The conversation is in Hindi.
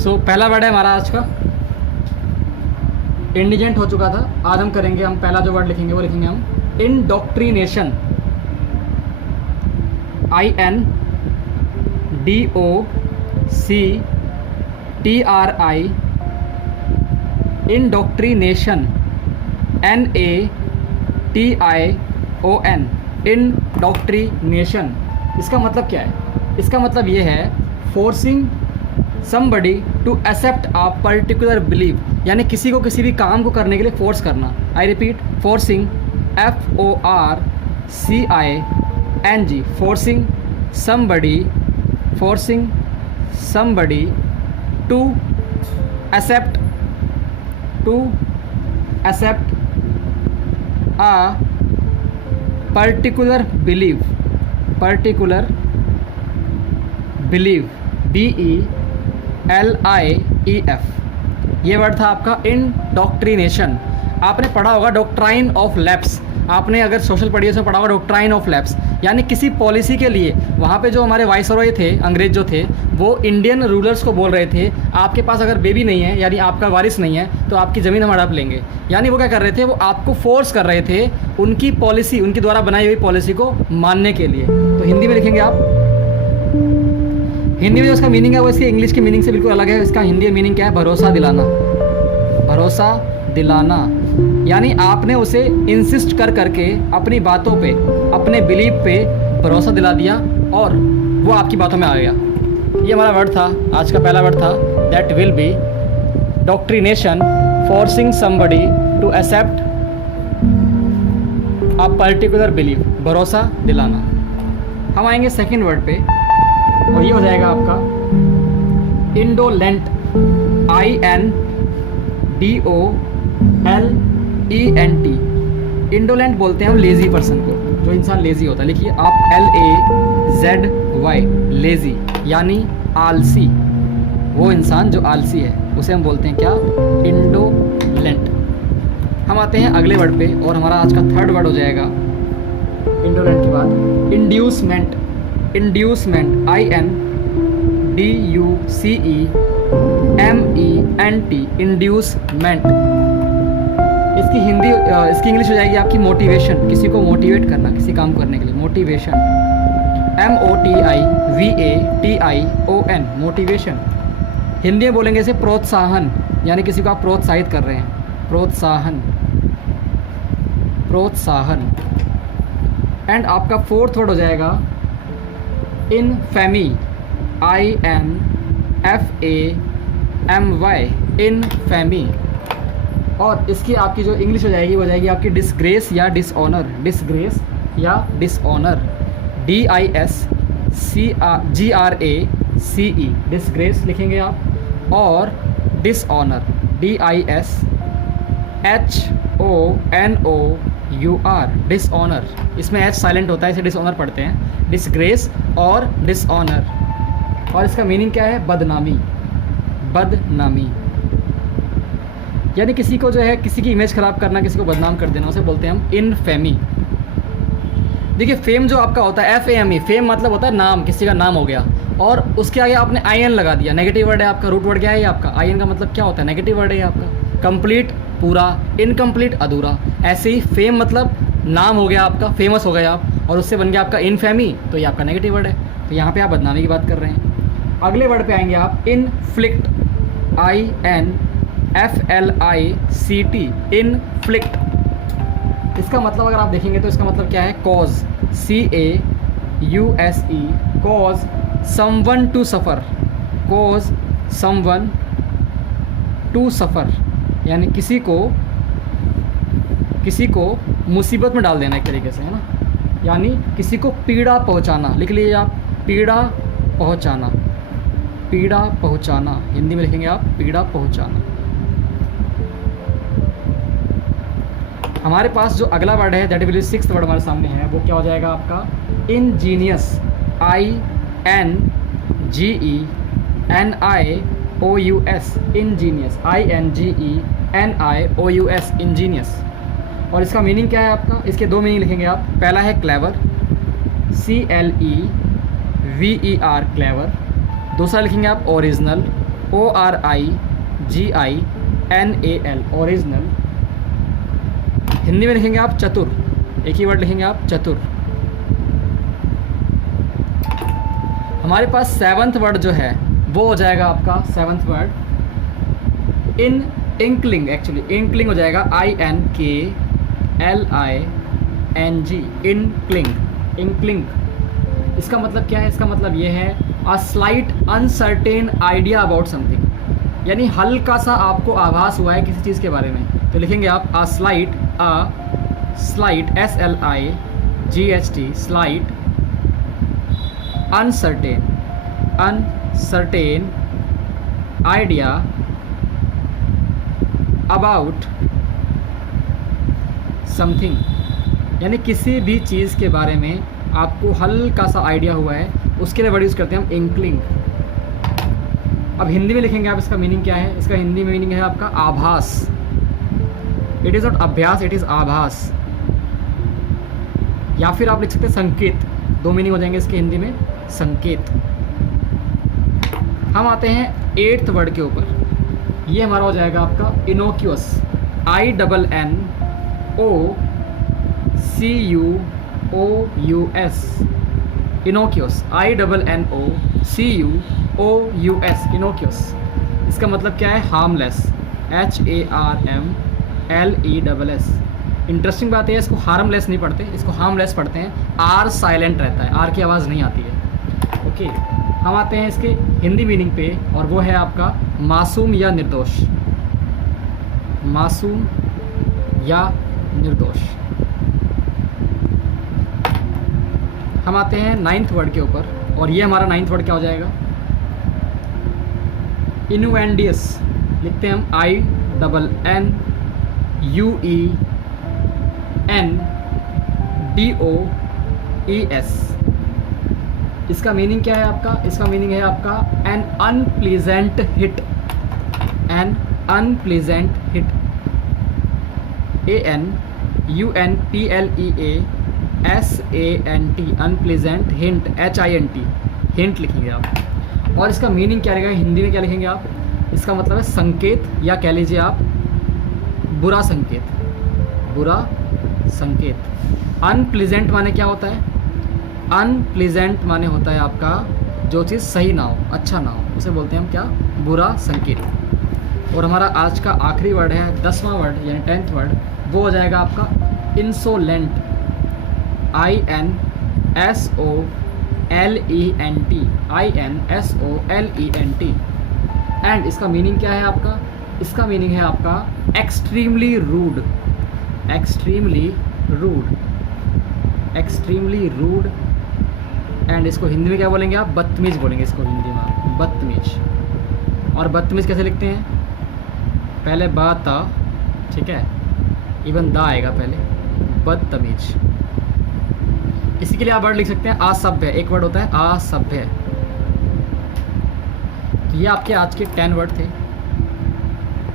पहला वर्ड है हमारा आज का इंडिजेंट हो चुका था। आज हम करेंगे, हम पहला जो वर्ड लिखेंगे वो लिखेंगे हम indoctrination. INDOCTRI indoctrination. NATION indoctrination. इसका मतलब क्या है? इसका मतलब ये है forcing somebody to accept a particular belief, यानी किसी को किसी भी काम को करने के लिए फोर्स करना। I repeat, forcing, FORCING, forcing somebody to accept a particular belief, BELIEF। ये वर्ड था आपका इंडोक्ट्रिनेशन। आपने पढ़ा होगा डॉक्ट्राइन ऑफ लैप्स। आपने अगर सोशल पढ़ी उसमें पढ़ा होगा डॉक्ट्राइन ऑफ लैप्स, यानी किसी पॉलिसी के लिए वहाँ पे जो हमारे वाइसरॉय थे, अंग्रेज जो थे, वो इंडियन रूलर्स को बोल रहे थे आपके पास अगर बेबी नहीं है, यानी आपका वारिस नहीं है, तो आपकी ज़मीन हम हड़प लेंगे। यानी वो क्या कर रहे थे, वो आपको फोर्स कर रहे थे उनकी पॉलिसी, उनके द्वारा बनाई हुई पॉलिसी को मानने के लिए। तो हिंदी में लिखेंगे आप, हिंदी में जो इसका मीनिंग है वो इसके इंग्लिश की मीनिंग से बिल्कुल अलग है। इसका हिंदी में मीनिंग क्या है? भरोसा दिलाना। भरोसा दिलाना यानी आपने उसे इंसिस्ट कर करके अपनी बातों पे, अपने बिलीव पे भरोसा दिला दिया और वो आपकी बातों में आ गया। ये हमारा वर्ड था, आज का पहला वर्ड था, that will be doctrination, forcing somebody to accept a particular believe, भरोसा दिलाना। हम आएंगे सेकेंड वर्ड पे और ये हो जाएगा आपका इंडोलेंट। INDOLENT। इंडोलेंट बोलते हैं हम लेज़ी पर्सन को, जो इंसान लेज़ी होता है। लिखिए आप LAZY, लेज़ी यानी आलसी। वो इंसान जो आलसी है उसे हम बोलते हैं क्या? इंडोलेंट। हम आते हैं अगले वर्ड पे और हमारा आज का थर्ड वर्ड हो जाएगा इंडोलेंट के बाद इंड्यूसमेंट। Inducement, INDUCEMENT, inducement. इसकी हिंदी, इसकी इंग्लिश हो जाएगी आपकी मोटिवेशन। किसी को मोटिवेट करना, किसी काम करने के लिए, मोटिवेशन। MOTIVATION, motivation. हिंदी में बोलेंगे इसे प्रोत्साहन, यानी किसी को आप प्रोत्साहित कर रहे हैं, प्रोत्साहन, प्रोत्साहन। एंड आपका फोर्थ वर्ड हो जाएगा इनफेमी। INFAMY, infamy. और इसकी आपकी जो इंग्लिश हो जाएगी वो जाएगी आपकी डिसग्रेस या डिसऑनर। डिसग्रेस या डिसऑनर, DISGRACE, डिसग्रेस लिखेंगे आप, और डिसऑनर, DISHONOUR, डिसऑनर। इसमें H साइलेंट होता है, इसे डिसऑनर पढ़ते हैं। डिसग्रेस और डिसऑनर। और इसका मीनिंग क्या है? बदनामी, बदनामी। यानी किसी को जो है, किसी की इमेज ख़राब करना, किसी को बदनाम कर देना, उसे बोलते हैं हम इनफेमी। देखिए फेम जो आपका होता है FAME, फेम मतलब होता है नाम, किसी का नाम हो गया और उसके आगे आपने IN लगा दिया, नेगेटिव वर्ड है आपका। रूट वर्ड क्या है ये आपका? IN का मतलब क्या होता है? नेगेटिव वर्ड है ये आपका। कंप्लीट, पूरा, इनकम्प्लीट, अधूरा। ऐसे ही फेम मतलब नाम हो गया आपका, फेमस हो गया आप, और उससे बन गया आपका इनफेमी, तो ये आपका नेगेटिव वर्ड है। तो यहाँ पे आप बदनामी की बात कर रहे हैं। अगले वर्ड पे आएंगे आप इनफ्लिक्ट। INFLICT, इनफ्लिक्ट। इसका मतलब अगर आप देखेंगे तो इसका मतलब क्या है? Cause, CAUSE, cause someone to suffer, cause someone to suffer, यानी किसी को मुसीबत में डाल देना एक तरीके से, है ना। यानी किसी को पीड़ा पहुंचाना। लिख लीजिए आप, पीड़ा पहुंचाना, पीड़ा पहुंचाना। हिंदी में लिखेंगे आप पीड़ा पहुंचाना। हमारे पास जो अगला वर्ड है, that will B sixth word हमारे सामने है, वो क्या हो जाएगा आपका? Angénieux. INGENIOUS, Angénieux. INGENIOUS, Angénieux. और इसका मीनिंग क्या है आपका? इसके दो मीनिंग लिखेंगे आप। पहला है क्लेवर, CLEVER, क्लेवर। दूसरा लिखेंगे आप ओरिजिनल, ORIGINAL, ओरिजिनल। हिंदी में लिखेंगे आप चतुर, एक ही वर्ड लिखेंगे आप चतुर। हमारे पास 7th वर्ड जो है वो हो जाएगा आपका 7th word in inkling. Actually inkling हो जाएगा INKLING, इंकलिंग। इंकलिंग इसका मतलब क्या है? इसका मतलब ये है a slight uncertain idea about something, यानी हल्का सा आपको आभास हुआ है किसी चीज़ के बारे में, तो लिखेंगे आप a slight SLIGHT, slight uncertain idea about something, यानी किसी भी चीज़ के बारे में आपको हल्का सा आइडिया हुआ है, उसके लिए वर्ड यूज़ करते हैं हम इंकलिंग। अब हिंदी में लिखेंगे आप इसका मीनिंग क्या है? इसका हिंदी में मीनिंग है आपका आभास। इट इज़ नॉट अभ्यास, इट इज़ आभास। या फिर आप लिख सकते हैं संकेत, 2 मीनिंग हो जाएंगे इसके हिंदी में, संकेत। हम आते हैं 8th वर्ड के ऊपर, ये हमारा हो जाएगा आपका innocuous, INNOCUOUS, innocuous, INNOCUOUS, innocuous. इसका मतलब क्या है? Harmless, HARMLESS। इंटरेस्टिंग बात है, इसको हार्मलेस नहीं पढ़ते, इसको हार्मलेस पढ़ते हैं। आर साइलेंट रहता है, आर की आवाज़ नहीं आती है। ओके, हम आते हैं इसके हिंदी मीनिंग पे, और वो है आपका मासूम या निर्दोष। मासूम या निर्दोष। हम आते हैं 9th वर्ड के ऊपर, और ये हमारा 9th वर्ड क्या हो जाएगा? इनुएंडियस, लिखते हैं हम INNUENDOES। इसका मीनिंग क्या है आपका? इसका मीनिंग है आपका an unpleasant hit, an unpleasant hit, ANUNPLEASANT, unpleasant, hint, HINT, hint लिखेंगे आप। और इसका मीनिंग क्या रहेगा हिंदी में? क्या लिखेंगे आप? इसका मतलब है संकेत, या कह लीजिए आप बुरा संकेत, बुरा संकेत। अनप्लीजेंट माने क्या होता है? अनप्लीजेंट माने होता है आपका जो चीज़ सही ना हो, अच्छा ना हो, उसे बोलते हैं हम क्या? बुरा संकेत। और हमारा आज का आखिरी वर्ड है 10वां वर्ड यानी 10th वर्ड, वो हो जाएगा आपका इंसोलेंट, INSOLENT। एंड इसका मीनिंग क्या है आपका? इसका मीनिंग है आपका extremely rude, extremely rude, extremely rude. And इसको हिंदी में क्या बोलेंगे आप? बदतमीज बोलेंगे इसको हिंदी में आप, बदतमीज। और बदतमीज कैसे लिखते हैं? पहले बा ता, ठीक है, इवन दा आएगा पहले, बदतमीज। इसी के लिए आप वर्ड लिख सकते हैं असभ्य, एक वर्ड होता है असभ्य। ये आपके आज के 10 वर्ड थे।